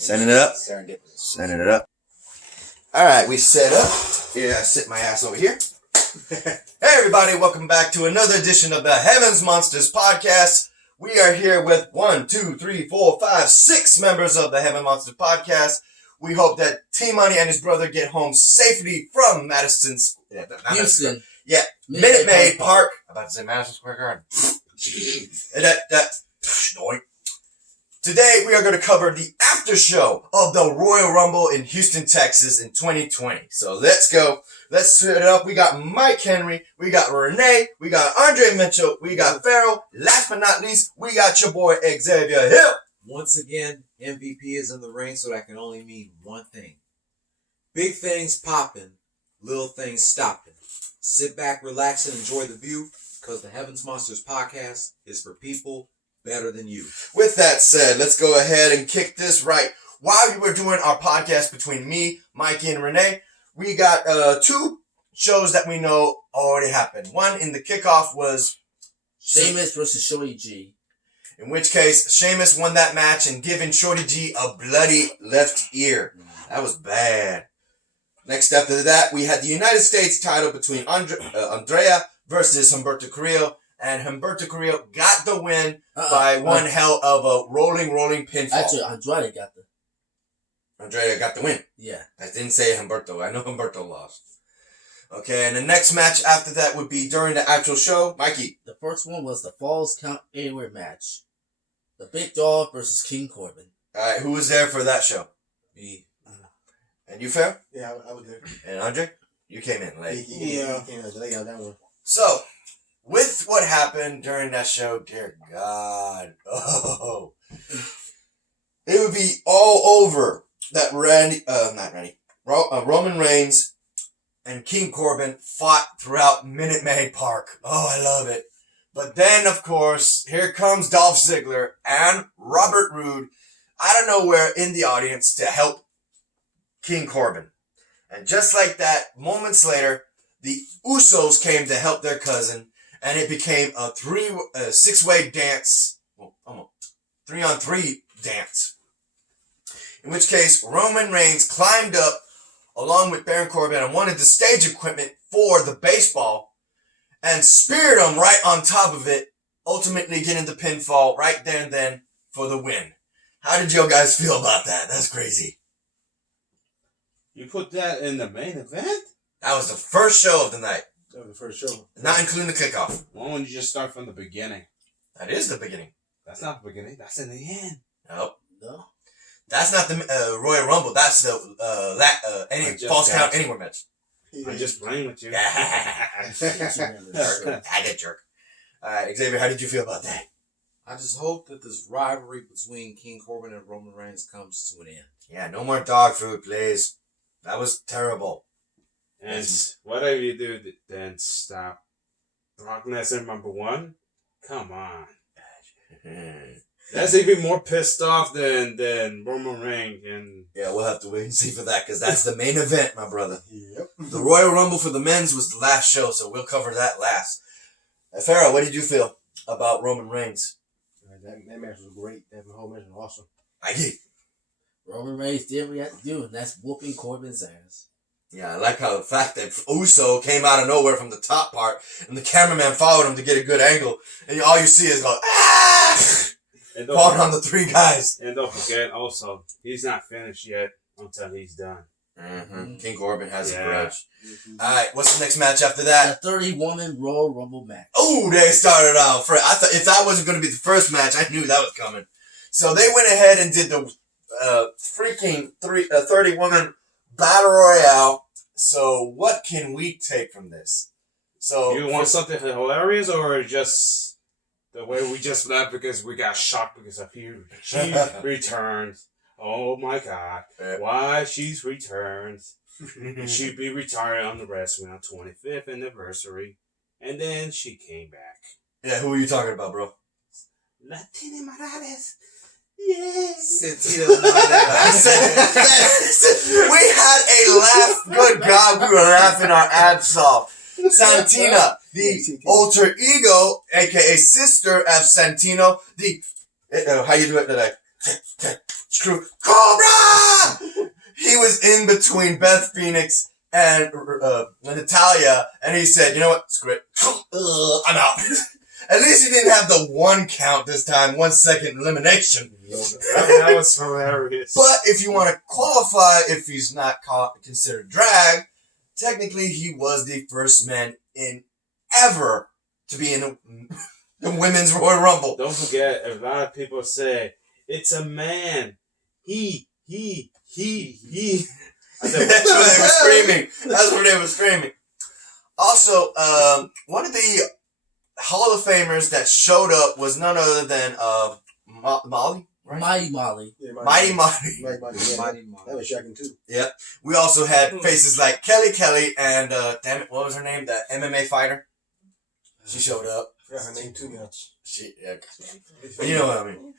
Sending it up. Sending it up. All right, we set up. Here, I sit my ass over here. Hey, everybody, welcome back to another edition of the Heavens Monsters podcast. We are here with 6 members of the Heaven Monsters podcast. We hope that T-Money and his brother get home safely from Houston. Yeah, Minute Maid Park. I'm about to say Madison Square Garden. Today, we are going to cover the after show of the Royal Rumble in Houston, Texas in 2020. So let's go. Let's set it up. We got Mike Henry. We got Renee. We got Andre Mitchell. We got Farrell. Last but not least, we got your boy Xavier Hill. Once again, MVP is in the ring, so that can only mean one thing. Big things popping, little things stopping. Sit back, relax, and enjoy the view, because the Heavens Monsters podcast is for people better than you. With that said, let's go ahead and kick this right. While we were doing our podcast between me, Mikey, and Renee, we got 2 shows that we know already happened. One in the kickoff was Sheamus versus Shorty G. In which case, Sheamus won that match and giving Shorty G a bloody left ear. That was bad. Next after that, we had the United States title between Andrea versus Humberto Carrillo. And Humberto Carrillo got the win by one hell of a rolling pinfall. Actually, Andrade got the win. Yeah. I didn't say Humberto. I know Humberto lost. Okay, and the next match after that would be during the actual show. Mikey. The first one was the Falls Count Anywhere match. The Big Dog versus King Corbin. Alright, who was there for that show? Me. And you, Phil? Yeah, I was there. And Andre? You came in late. Yeah. He got that one. So, with what happened during that show, dear God, it would be all over that Roman Reigns and King Corbin fought throughout Minute Maid Park. Oh, I love it. But then, of course, here comes Dolph Ziggler and Robert Roode out of nowhere in the audience to help King Corbin. And just like that, moments later, the Usos came to help their cousin, and it became a 6-way dance, 3-on-3 dance. In which case, Roman Reigns climbed up along with Baron Corbin and wanted the stage equipment for the baseball and speared him right on top of it, ultimately getting the pinfall right there and then for the win. How did you guys feel about that? That's crazy. You put that in the main event? That was the first show of the night. That was the first show. Not including the kickoff. Why don't you just start from the beginning? That is the beginning. That's not the beginning. That's in the end. Nope. No. That's not the Royal Rumble. That's the Falls Count Anywhere match. I'm just playing with you. Jerk. Alright, Xavier, how did you feel about that? I just hope that this rivalry between King Corbin and Roman Reigns comes to an end. Yeah, no more dog food, please. That was terrible. And whatever you do, then stop. Brock Lesnar #1? Come on. That's even more pissed off than Roman Reigns. And yeah, we'll have to wait and see for that, because that's the main event, my brother. Yep. The Royal Rumble for the men's was the last show, so we'll cover that last. Farrah, what did you feel about Roman Reigns? That match was great. That whole match was awesome. Roman Reigns did what he had to do, and that's whooping Corbin's ass. Yeah, I like how the fact that Uso came out of nowhere from the top part, and the cameraman followed him to get a good angle, and all you see is go, ah! Falling on the 3 guys. And don't forget, also, he's not finished yet until he's done. Mm-hmm. King Corbin has a grudge. Mm-hmm. Alright, what's the next match after that? The 30-woman Royal Rumble match. Oh, they started out. I thought if that wasn't going to be the first match, I knew that was coming. So they went ahead and did the freaking 30-woman Battle Royale. So what can we take from this? So you want something hilarious, or just the way we just left because we got shocked because of you? She returns. Oh my God! Why she's returned? She'd be retired on the wrestling on 25th anniversary, and then she came back. Yeah, who are you talking about, bro? Latina Morales. Yes. We had a laugh. Good God, we were laughing our ass off. Santina, the alter ego, aka sister of Santino. How you do it today? screw Cobra. He was in between Beth Phoenix and Natalia, and he said, "You know what? Screw it. I'm out." At least he didn't have the 1 count this time, 1 second elimination. That was hilarious. But if you want to qualify, if he's not considered drag, technically he was the first man in ever to be in the Women's Royal Rumble. Don't forget, a lot of people say, it's a man. He. That's what they were screaming. That's what they were screaming. Also, one of the Hall of Famers that showed up was none other than Molly, right? Mighty Molly. Yeah, Mighty Molly. Mighty Molly. Yeah, Mighty that was shocking too. Yep. We also had faces like Kelly and damn it, what was her name? The MMA fighter. She showed up. Yeah, her name too now. But you know what I mean.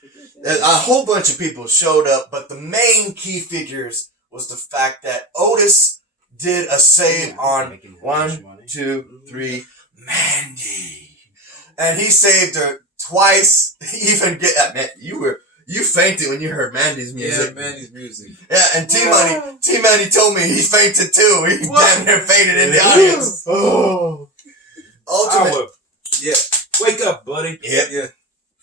A whole bunch of people showed up, but the main key figures was the fact that Otis did a save on 1, 2, 3, Mandy. And he saved her twice. Even man, you fainted when you heard Mandy's music. Yeah, Mandy's music. Yeah, and T Money told me he fainted too. He damn near fainted in the audience. Oh. Ultimate. Yeah. Wake up, buddy. Yep. Yeah.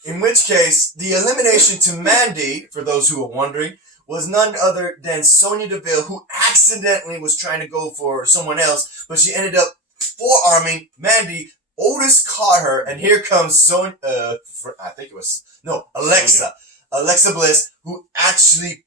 In which case, the elimination to Mandy, for those who are wondering, was none other than Sonya Deville, who accidentally was trying to go for someone else, but she ended up forearming Mandy. Otis caught her, and here comes Alexa Bliss, who actually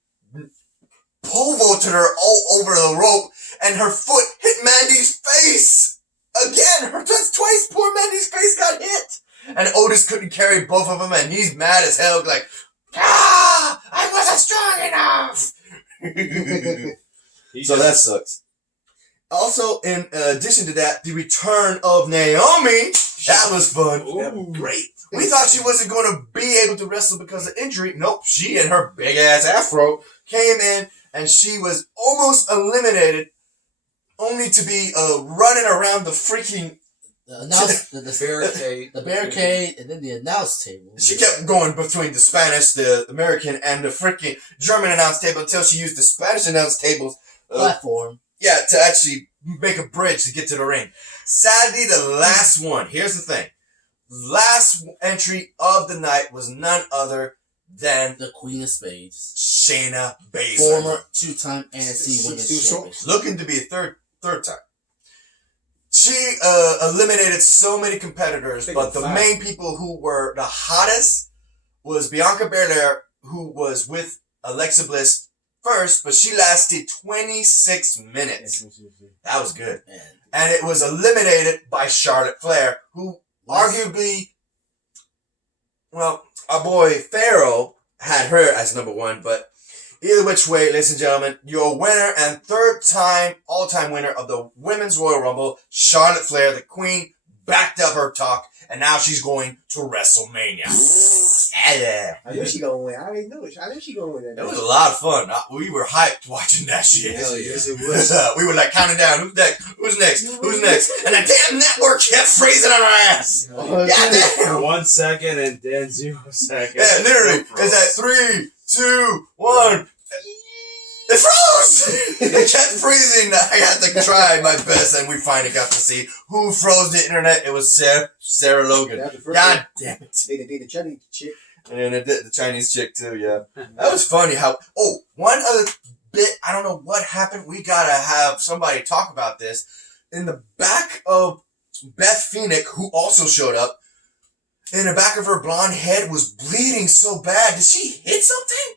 pole vaulted her all over the rope, and her foot hit Mandy's face. Again, that's twice poor Mandy's face got hit. And Otis couldn't carry both of them, and he's mad as hell, like, I wasn't strong enough. So that sucks. Also, in addition to that, the return of Naomi, that was fun. Ooh. Great. We thought she wasn't going to be able to wrestle because of injury. Nope, she and her big ass afro came in, and she was almost eliminated, only to be running around the freaking The barricade, and then the announce table. She kept going between the Spanish, the American, and the freaking German announce table until she used the Spanish announce table's platform. Yeah, to actually make a bridge to get to the ring. Sadly, the last one. Here's the thing. Last entry of the night was none other than the Queen of Spades, Shayna Baszler. former 2-time NXT Women's Champion. Looking to be a third time. She eliminated so many competitors, but the main people who were the hottest was Bianca Belair, who was with Alexa Bliss first, but she lasted 26 minutes. That was good. And it was eliminated by Charlotte Flair, who arguably, well, our boy Pharaoh had her as number 1, but either which way, ladies and gentlemen, your winner and all-time winner of the Women's Royal Rumble, Charlotte Flair, the Queen, backed up her talk, and now she's going to WrestleMania. Yeah. I knew she gonna win. I already knew it. I knew she gonna win that. It was a lot of fun. We were hyped watching that shit. Hell yeah. Yes, it was. We were like counting down. Who's next? Who's next? Who's next? And the damn network kept freezing on our ass. Goddamn. 1 second and then 0 seconds. Yeah, literally. It's at 3, 2, 1. It froze! It kept freezing. I had to try my best, and we finally got to see who froze the internet. It was Sarah Logan. God damn it. They did the Chinese chick. And it did the Chinese chick, too, yeah. That was funny how... Oh, one other bit. I don't know what happened. We gotta have somebody talk about this. In the back of Beth Phoenix, who also showed up, in the back of her blonde head was bleeding so bad. Did she hit something?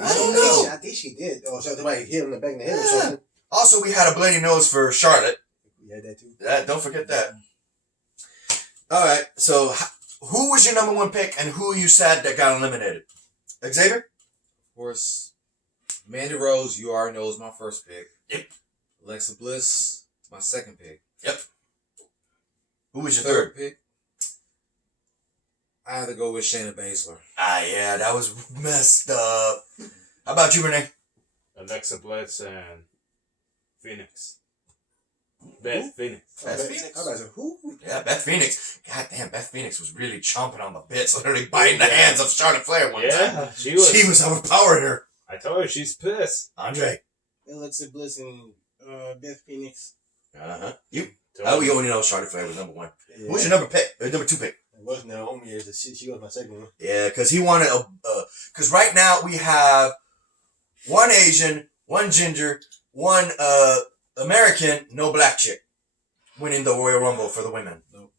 I don't know. I think she did. Or somebody hit her in the back of the head or something. Also, we had a bloody nose for Charlotte. Yeah, that too. Don't forget that. All right. So, who was your number 1 pick, and who you said that got eliminated? Xavier? Of course, Mandy Rose, you already know, is my first pick. Yep. Alexa Bliss, my second pick. Yep. Who was your Third third? pick? I had to go with Shayna Baszler. Yeah, that was messed up. How about you, Renee? Alexa Bliss and Phoenix. Beth Phoenix. Beth Phoenix. I was like, who? Yeah, Beth Phoenix. God damn, Beth Phoenix was really chomping on the bits, literally biting the hands of Charlotte Flair one time. Yeah, she was. She was overpowering her. I told her she's pissed. Andre. Alexa Bliss and Beth Phoenix. You. Oh, we only know Charlotte Flair was number one. Yeah. Who's your number pick? Number two pick? It was Naomi is the shit. She was my second one. Yeah, because he wanted because right now we have one Asian, one ginger, one American, no black chick winning the Royal Rumble for the women No,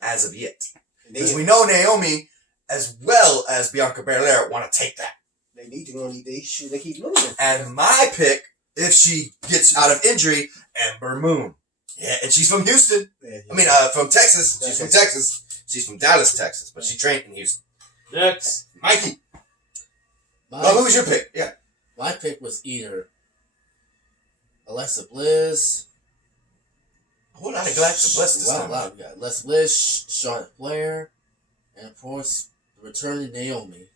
as of yet. they, Because we know Naomi as well as Bianca Belair want to take that. they need to go. They keep losing. And my pick, if she gets out of injury, Ember Moon. Yeah, and she's from Houston. Yeah, I mean, from Texas. She's from Texas. She's from Dallas, Texas, but she trained in Houston. Next. Mikey. Who was your pick? Yeah. My pick was either Alexa Bliss. A whole lot of Alexa Bliss this time. We got Alexa Bliss, Charlotte Flair, and of course, the returning Naomi.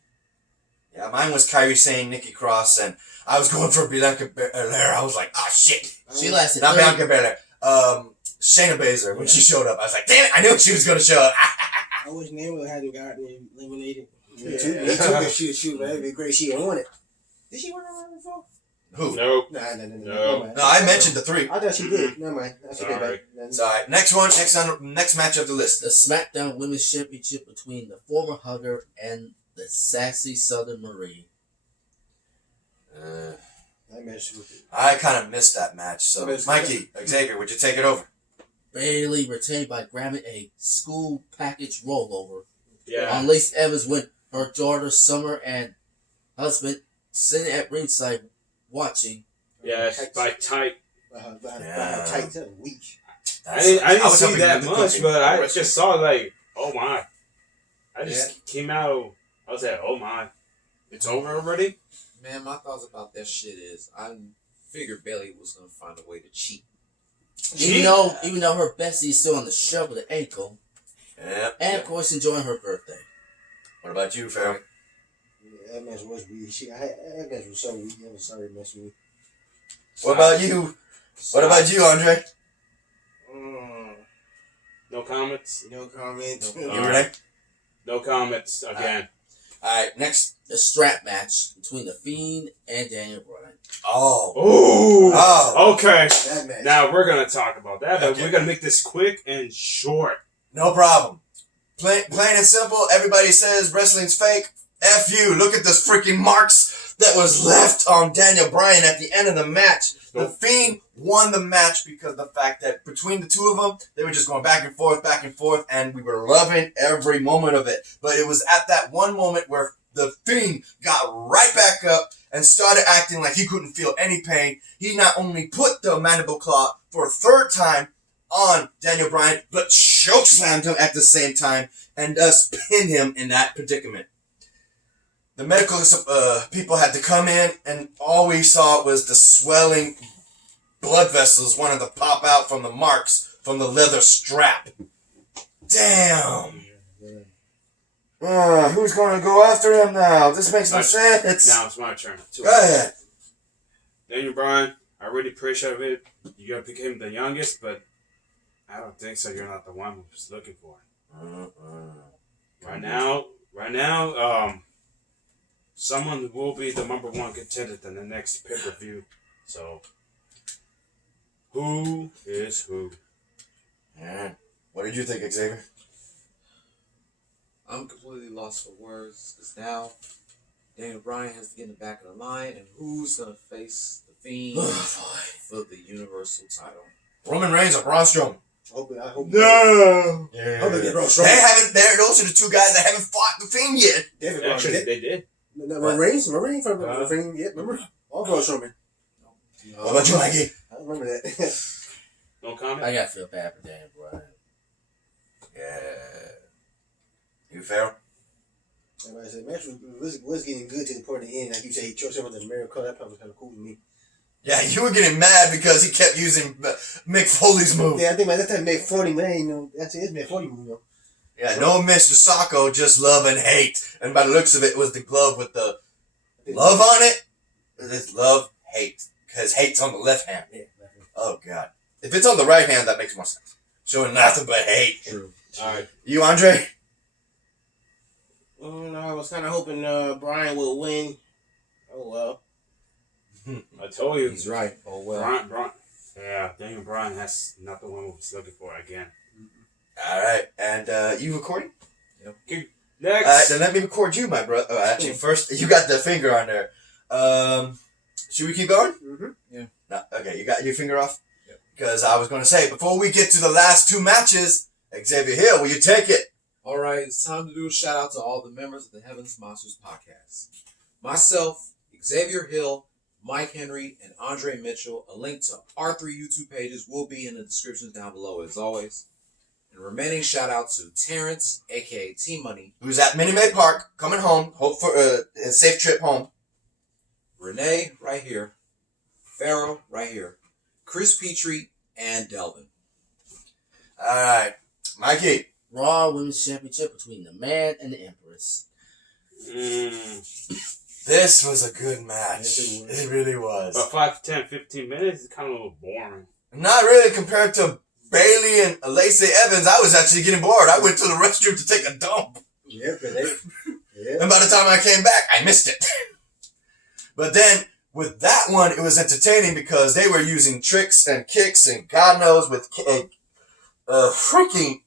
Yeah, mine was Kyrie Sane, Nikki Cross, and I was going for Bianca Belair. I was like, oh shit. She lasted Not 30 Bianca Belair. Shayna Baszler, when she showed up, I was like, damn it, I knew she was going to show up. I wish Naomi hadn't gotten eliminated. Me too. Me too. Shoot, man. It'd be great. She won it. Did she win it before? Who? Nope. Nah. No. No, I mentioned the three. I thought she did. Never mind. Sorry. It's all right. Next one, next match of the list. the SmackDown Women's Championship between the former Hugger and the sassy Southern Marie. I kind of missed that match. So, Mikey, Xavier, would you take it over? Bailey retained by grabbing a school package rollover Yeah. on Lacey Evans when her daughter Summer and husband sitting at ringside watching. Yeah, by tight. Tight and weak. I didn't was see hoping that you much, could- but I just saw like, oh my. I just came out, I was like, oh my. It's over already? Man, my thoughts about that shit is I figured Bailey was gonna find a way to cheat. Even though her bestie is still on the shelf with an ankle, Yeah. and of course enjoying her birthday. What about you, Farrell? Yeah, that match was weak. That match was so weak. That was sorry match with me. What about you? What about you, Andre? No comments? No comment. You Renee? No comments again. All right, next. The strap match between The Fiend and Daniel Bryan. Oh. Ooh. Oh. Okay. That match. Now we're gonna talk about that, but Okay. we're gonna make this quick and short. No problem. Plain and simple. Everybody says wrestling's fake. F you. Look at this freaking marks that was left on Daniel Bryan at the end of the match. The Fiend won the match because of the fact that between the two of them, they were just going back and forth, and we were loving every moment of it. But it was at that one moment where the Fiend got right back up and started acting like he couldn't feel any pain. He not only put the mandible claw for a third time on Daniel Bryan, but chokeslammed him at the same time and thus pinned him in that predicament. The medical people had to come in, and all we saw was the swelling blood vessels wanting to pop out from the marks from the leather strap. Damn. Who's going to go after him now? This makes no sense. Now it's my turn. Go ahead. Daniel Bryan, I really appreciate it. You gotta pick him the youngest, but I don't think so. You're not the one who was looking for him. Right now, someone will be the number one contender in the next pay-per-view. So, who is who? Yeah. What did you think, Xavier? I'm completely lost for words because now Daniel Bryan has to get in the back of the line, and who's gonna face the Fiend for the Universal title? Roman Reigns or Braun Strowman? I hope. No. Yeah. I hope they get Braun They Strowman. haven't. Those are the two guys that haven't fought the Fiend yet. David Actually, they did. Reigns from the Fiend. Yeah, remember? All Braun Strowman. What about you, Mikey? I remember that. No comment. I gotta feel bad for Daniel Bryan. Yeah. You, Farrell? Everybody said match was getting good to the point of the end. Like you said, he choked him with the miracle. That probably was kind of cool to me. Yeah, you were getting mad because he kept using Mick Foley's move. Yeah, I think by that time Mick 40, man, that's it. It's Mick 40 move, though. Yeah, no Mr. Sacco, just love and hate. And by the looks of it, was the glove with the love on it? It's love, hate. Because hate's on the left hand. Yeah, Oh, God. If it's on the right hand, that makes more sense. Showing nothing but hate. True. All right. You, Andre? I was kind of hoping Bryan would win. Oh well. I told you. He's right. Oh well. Brian. Yeah, Daniel Bryan, that's not the one we was looking for again. All right, and you recording? Next. All right, then let me record you, my brother. Oh, actually, first you got the finger on there. Should we keep going? Mm-hmm. Yeah. No, okay, you got your finger off. Yep. Because I was going to say before we get to the last two matches, Xavier Hill, will you take it? All right, it's time to do a shout out to all the members of the Heavens Monsters podcast. Myself, Xavier Hill, Mike Henry, and Andre Mitchell. A link to our 3 YouTube pages will be in the description down below as always. And remaining shout out to Terrence, aka T Money, Who's at Minute Maid Park, coming home. Hope for a safe trip home. Renee right here, Pharaoh right here, Chris Petrie, and Delvin. All right, Mikey. Raw Women's Championship between the Man and the Empress. This was a good match. Yes, it was. It really was. About 5, 10, 15 minutes is kind of a little boring. Not really compared to Bailey and Lacey Evans. I was actually getting bored. I went to the restroom to take a dump. Yeah, And by the time I came back, I missed it. But then, with that one, it was entertaining because they were using tricks and kicks and God knows with freaking...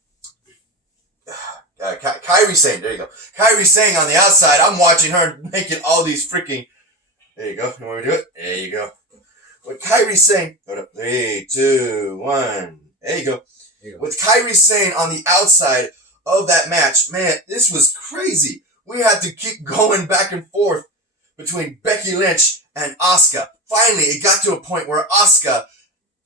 Kairi Sane, there you go. Kairi Sane on the outside, I'm watching her making all these freaking... There you go. You want me to do it? There you go. With Kairi Sane... Hold up. 3, 2, 1... There you go. With Kairi Sane on the outside of that match, man, this was crazy. We had to keep going back and forth between Becky Lynch and Asuka. Finally, it got to a point where Asuka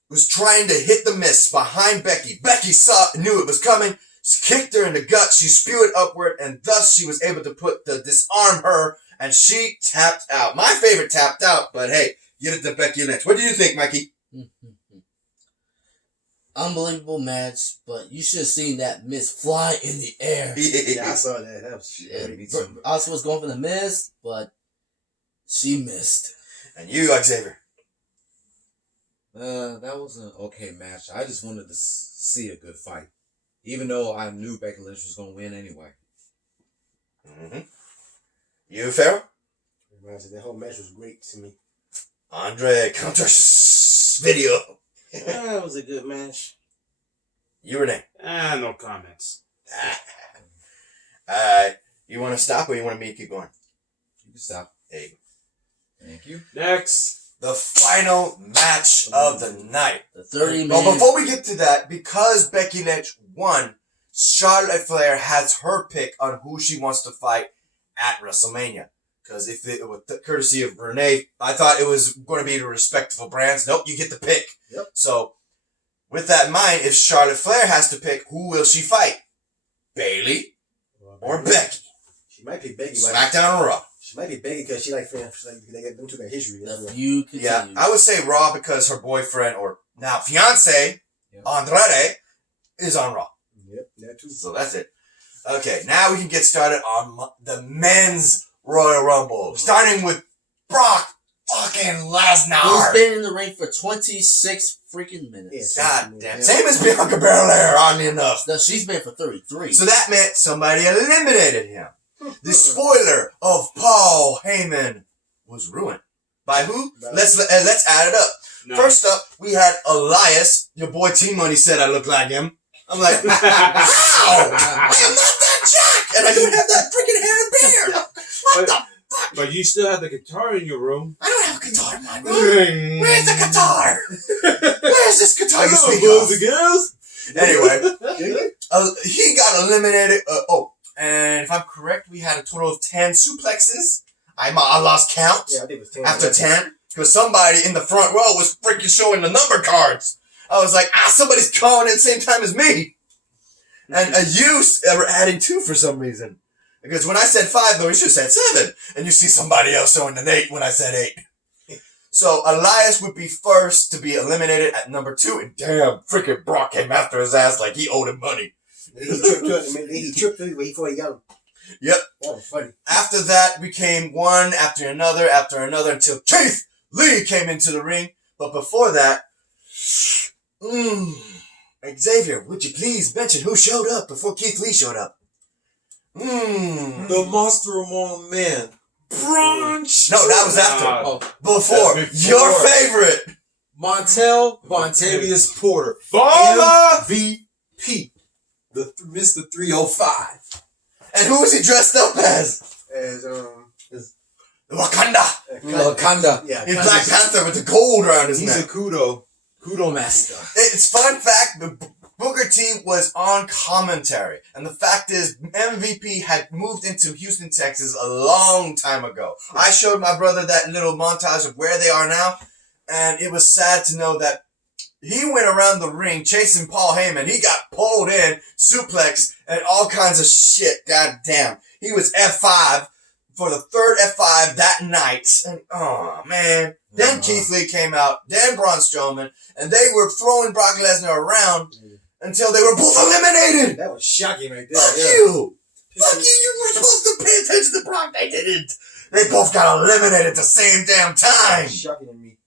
was trying to hit the miss behind Becky. Becky knew it was coming, kicked her in the gut, she spewed upward, and thus she was able to disarm her, and she tapped out. My favorite tapped out, but hey, get it to Becky Lynch. What do you think, Mikey? Unbelievable match, but you should have seen that miss fly in the air. Yeah, I saw that. That was Me too. Asuka was going for the miss, but she missed. And you, Xavier. That was an okay match. I just wanted to see a good fight. Even though I knew Becky Lynch was going to win anyway. Mm-hmm. You, Pharaoh? that whole match was great to me. Andre, counter video. That was a good match. You, Renee. No comments. You want to stop or you want me to keep going? You can stop. There you go. Thank you. Next. The final match of the night. The 30 Well, minutes. before we get to that, because Becky Lynch won, Charlotte Flair has her pick on who she wants to fight at WrestleMania. Because if it was courtesy of Renee, I thought it was going to be the respectable brands. Nope, you get the pick. Yep. So, with that in mind, if Charlotte Flair has to pick, who will she fight? Bayley or Becky? She might be Becky. SmackDown or Raw? She might be Becky because she like friends. Like they got them two got history. That's The what- feud continues. Yeah, I would say Raw because her boyfriend or now fiance, Andrade, is on Raw. Yep, that too. So that's it. Okay, now we can get started on the men's Royal Rumble. Starting with Brock fucking Who's Lesnar. been in the ring for 26 freaking minutes. God damn. Same as Bianca Belair, oddly enough. No, she's been for 33. So that meant somebody eliminated him. The spoiler of Paul Heyman was ruined. By who? Let's add it up. No. First up, we had Elias. Your boy T-Money said I look like him. I'm like, wow! I am not that jack! And I don't have that freaking hair and beard! What the fuck? But you still have the guitar in your room. I don't have a guitar in my room. Where's the guitar? Where's this guitar you speak Boys of? and girls. Anyway, he got eliminated. And if I'm correct, we had a total of 10 suplexes. I lost count Yeah, I think it was 10. after 10 because somebody in the front row was freaking showing the number cards. I was like, somebody's calling at the same time as me. And you were adding 2 for some reason. Because when I said 5, though, you should have said 7. And you see somebody else showing an 8 when I said 8. So Elias would be first to be eliminated at number 2. And damn, freaking Brock came after his ass like he owed him money. He tripped her before he got him. Yep. That was funny. After that, we came one after another until Keith Lee came into the ring. But before that, Xavier, would you please mention who showed up before Keith Lee showed up? The monster among men, Brunch. No, that was after. Oh, Before. Before. Your favorite. Montel Vontavious Porter. Baller! MVP. Mr. 305. And who was he dressed up as? As Wakanda. Wakanda. Yeah. He's Black Panther with the gold around his He's neck. a kudo master. It's fun fact, the Booker T was on commentary. And the fact is, MVP had moved into Houston, Texas a long time ago. I showed my brother that little montage of where they are now. And it was sad to know that he went around the ring chasing Paul Heyman. He got pulled in, suplex, and all kinds of shit. God damn. He was F5 for the third F5 that night. And, oh, man. Then Keith Lee came out, then Braun Strowman, and they were throwing Brock Lesnar around until they were both eliminated. That was shocking right there. Fuck you. Fuck you. You were supposed to pay attention to Brock. They didn't. They both got eliminated at the same damn That time. was shocking to me.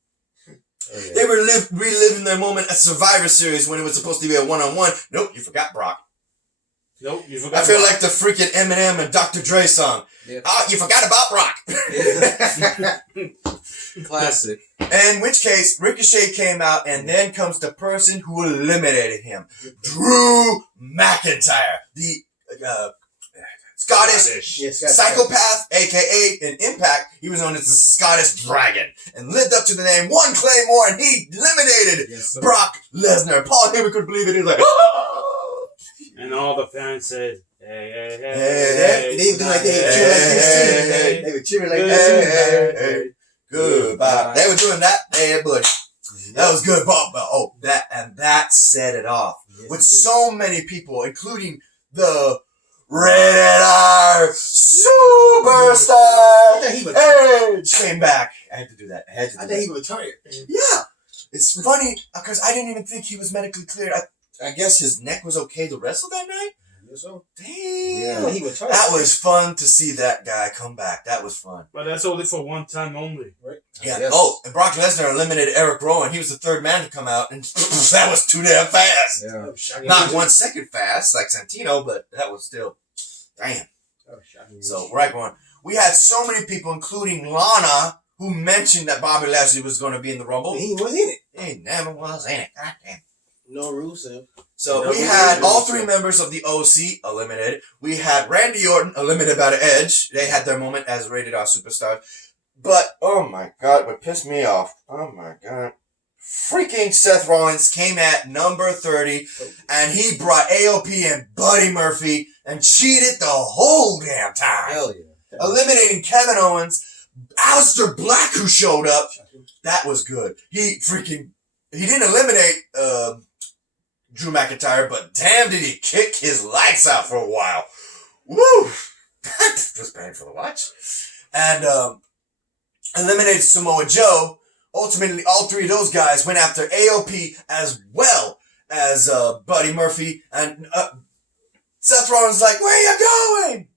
They were reliving their moment at Survivor Series when it was supposed to be a one-on-one. Nope, you forgot Brock. Nope, you forgot. I feel like the freaking Eminem and Dr. Dre song. Yep. Oh, you forgot about Brock. Classic. In which case, Ricochet came out, and then comes the person who eliminated him. Drew McIntyre. The Scottish Yes, psychopath, a.k.a. in Impact, he was known as the Scottish Dragon. And lived up to the name, won Claymore, and he eliminated Brock Lesnar. Paul Heyman couldn't believe it. He was like, oh! And all the fans said, hey, hey, hey, They were doing like they were cheering like that. Hey, goodbye. They were doing that. Hey, buddy. That was good. Oh, that set it off. With so many people, including the Rated R Superstar Edge came back. I had to do that. I think he retired. Yeah. It's funny, because I didn't even think he was medically cleared. I guess his neck was okay to wrestle that night? So, Damn. he retired. That was fun to see that guy come back. That was fun. But that's only for one time only. Right? Yeah. Yes. Oh, and Brock Lesnar eliminated Eric Rowan. He was the third man to come out, and that was too damn fast. Yeah. That was shocking. Not 1 second fast like Santino, but that was still, damn. That was shocking. So, right going. We had so many people, including Lana, who mentioned that Bobby Lashley was going to be in the Rumble. He was in it. He never was in it. God damn. No Rusev. So No, we we had didn't all lose, three so. members of the OC eliminated. We had Randy Orton eliminated by the Edge. They had their moment as Rated R Superstars. But, oh my God, what pissed me off, oh my God. Freaking Seth Rollins came at number 30, and he brought AOP and Buddy Murphy and cheated the whole damn time. Hell yeah. Eliminating Kevin Owens, Aleister Black, who showed up. That was good. He didn't eliminate, Drew McIntyre, but damn did he kick his lights out for a while. Woo! That was painful to watch. And, eliminated Samoa Joe. Ultimately, all three of those guys went after AOP as well as, Buddy Murphy. And, Seth Rollins like, where you going?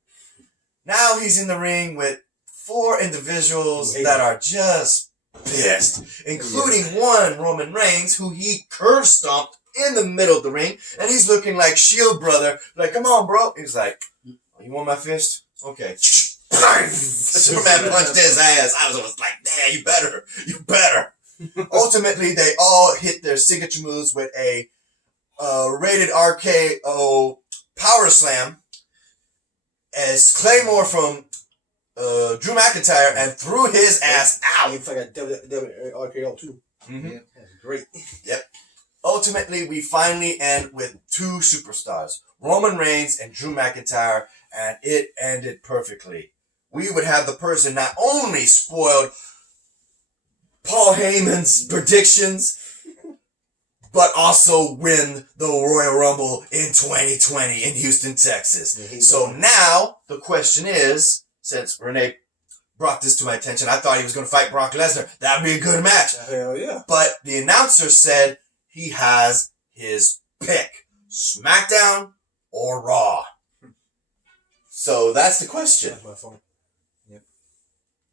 Now he's in the ring with 4 individuals that are just pissed, including one, Roman Reigns, who he curve stomped in the middle of the ring, and he's looking like Shield brother, like, come on, bro. He's like, you want my fist? Okay. Superman punched his ass. I was like, yeah, you better. Ultimately, they all hit their signature moves with a Rated RKO Power Slam as Claymore from Drew McIntyre and threw his ass out. He forgot RKO too. Mm-hmm. Yeah. That's great. Yep. Ultimately, we finally end with 2 superstars, Roman Reigns and Drew McIntyre, and it ended perfectly. We would have the person not only spoiled Paul Heyman's predictions, but also win the Royal Rumble in 2020 in Houston, Texas. Yeah, So now, the question is, since Renee brought this to my attention, I thought he was going to fight Brock Lesnar. That would be a good match. Hell yeah. But the announcer said he has his pick. SmackDown or Raw? So that's the question. That's my phone.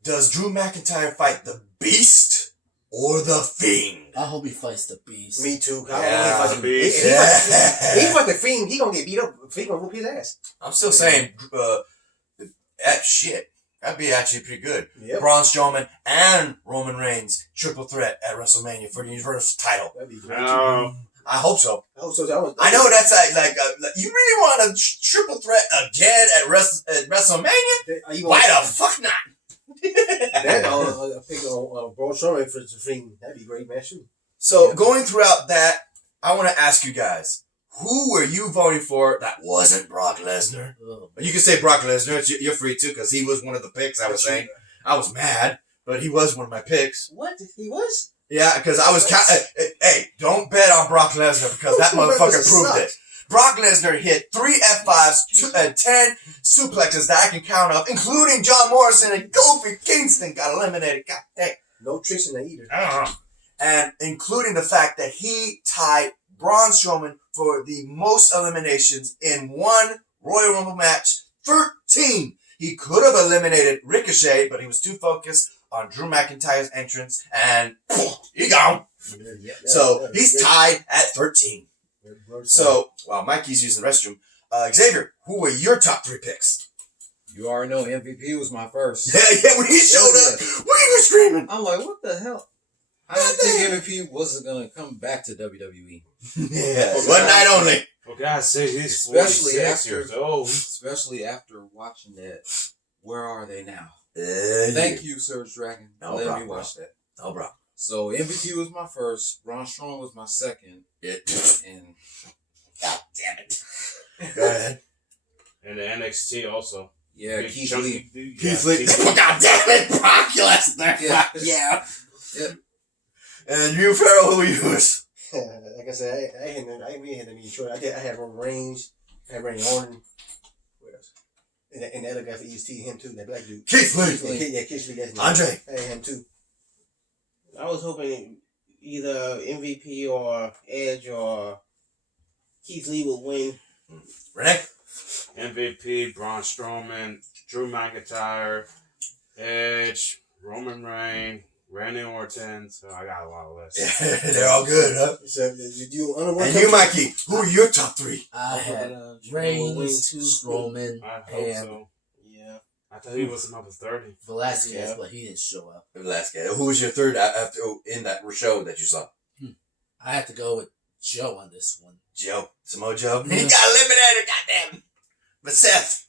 Does Drew McIntyre fight the Beast or the Fiend? I hope he fights the Beast. Me too. Yeah, He Beast. fight the Fiend. He gonna get beat up. Fiend gonna whoop his ass. I'm still saying, shit. That'd be actually pretty good. Yep. Braun Strowman and Roman Reigns triple threat at WrestleMania for the Universal title. That'd be great. No. I hope so. I hope so. I know that's like you really want a triple threat again at WrestleMania? Why the fuck not? That I pick on Braun Strowman for the thing. That'd be a great match too. So going throughout that, I want to ask you guys, who were you voting for that wasn't Brock Lesnar? You can say Brock Lesnar. You're free to, because he was one of the picks. I was saying I was mad, but he was one of my picks. What? He was? Yeah, because I was hey, don't bet on Brock Lesnar because that motherfucker proved it. Brock Lesnar hit 3 F5s, 10 suplexes that I can count up, including John Morrison and Kofi Kingston got eliminated. God dang. No tricks in there either. And including the fact that he tied Braun Strowman for the most eliminations in one Royal Rumble match, 13. He could have eliminated Ricochet, but he was too focused on Drew McIntyre's entrance, and he gone. So he's tied at 13. So while Mikey's using the restroom, Xavier, who were your top 3 picks? You already know MVP was my first. Yeah, when he showed up, we were screaming. I'm like, what the hell? I didn't think MVP wasn't going to come back to WWE. Yeah, one night only. For God's sake, he's Especially 46 after- years old. Especially after watching that. Where are they now? Thank Thank you, Surge Dragon, for No letting problem, me watch that. No, bro. So MVP was my first. Braun Strowman was my second. Yeah. And God damn it. Go ahead. And the NXT also. yeah, Big Keith chunky Lee. dude. Keith Yeah, Lee. God damn it, Brock Lesnar. Yeah. Yeah. Yep. And you, Farrell, who were yours? Like I said, I had to be Detroit. I had Roman Reigns. I had Randy Orton. What else? And the other guy for EST, him too, that black dude. Keith Lee. Yeah, Keith Lee. That's his Andre. name. I had him too. I was hoping either MVP or Edge or Keith Lee would win. Renee? MVP, Braun Strowman, Drew McIntyre, Edge, Roman Reigns, Randy Orton. So I got a lot of lists. They're all good, huh? So, And you, Mikey, who are your top 3? I had Win Reigns, too. Strowman, I hope and so. Yeah. I thought he was number 30. Velasquez, Yeah. but he didn't show up. Last guy. Who was your third after in that show that you saw? I had to go with Joe on this one. Joe. Samoa Joe. He Yeah. got eliminated, goddamn. But Seth.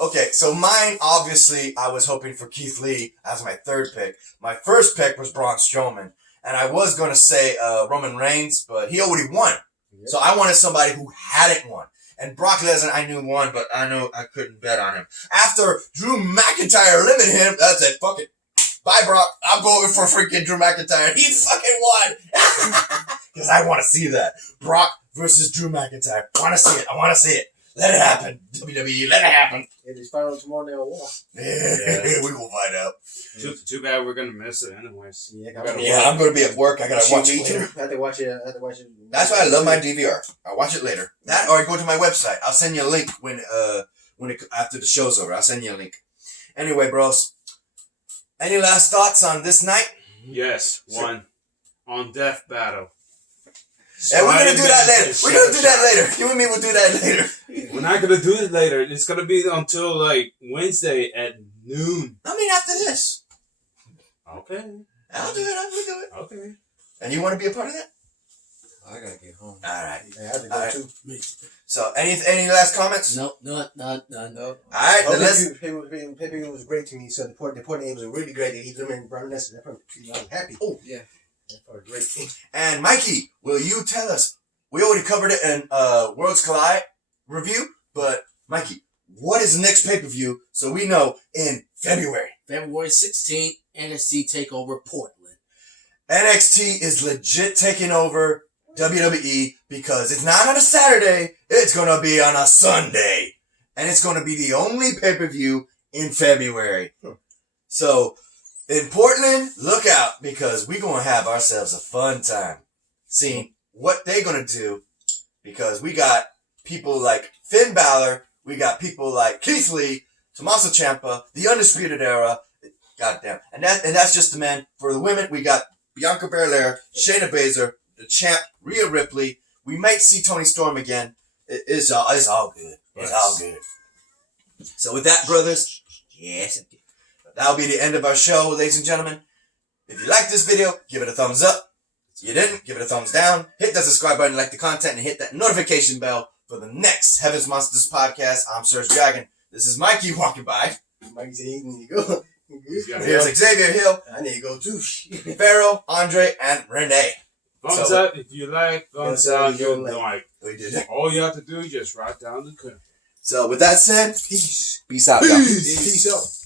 Okay, so mine, obviously, I was hoping for Keith Lee as my third pick. My first pick was Braun Strowman. And I was going to say Roman Reigns, but he already won. Yep. So I wanted somebody who hadn't won. And Brock Lesnar, I knew won, but I know I couldn't bet on him. After Drew McIntyre eliminated him, that's it. Fuck it. Bye, Brock. I'm going for freaking Drew McIntyre. He fucking won. Because I want to see that. Brock versus Drew McIntyre. I want to see it. I want to see it. Let it happen. WWE, let it happen. If it's final tomorrow, they'll walk. Yeah, we will find out. Too bad we're going to miss it anyways. Yeah, I'm going to be at work. I got to watch it later. I have to watch it. That's why I love my DVR. I'll watch it later. That, or I go to my website. I'll send you a link after the show's over. I'll send you a link. Anyway, bros. Any last thoughts on this night? Yes, one. On Death Battle. Yeah, we're going to do that later. We're going to do that later. You and me will do that later. We're not going to do it later. It's going to be until like Wednesday at noon. I mean, after this. Okay. I'll do it. I will do it. Okay. And you want to be a part of that? I gotta get home. All right. I have to go All right. too. So, any last comments? No, none. All right. Then let's. Pepe was great to me. So the point name was really great. That he eliminated Brown Lesnar. That probably I'm happy. Oh, yeah. That's probably great. And Mikey, will you tell us? We already covered it in Worlds Collide review, but Mikey, what is the next pay-per-view so we know in February? February 16th, NXT TakeOver Portland. NXT is legit taking over WWE because it's not on a Saturday, it's going to be on a Sunday. And it's going to be the only pay-per-view in February. So, in Portland, look out because we're going to have ourselves a fun time seeing what they're going to do because we got people like Finn Balor, we got people like Keith Lee, Tommaso Ciampa, The Undisputed Era, goddamn. And that's just the men. For the women, we got Bianca Belair, Shayna Baszler, the champ, Rhea Ripley. We might see Toni Storm again. It's all good. It's all good. So with that, brothers, Yes, it did. That'll be the end of our show, ladies and gentlemen. If you liked this video, give it a thumbs up. If you didn't, give it a thumbs down. Hit that subscribe button, like the content, and hit that notification bell for the next Heaven's Monsters podcast. I'm Surge Dragon. This is Mikey walking by. Mikey said he need to go. Here's Xavier Hill, I need to go too. Pharaoh, Andre, and Renee. Thumbs up if you like. Thumbs down if you don't like. We did it. All you have to do is just write down the comment. So with that said, peace out, y'all. Peace out.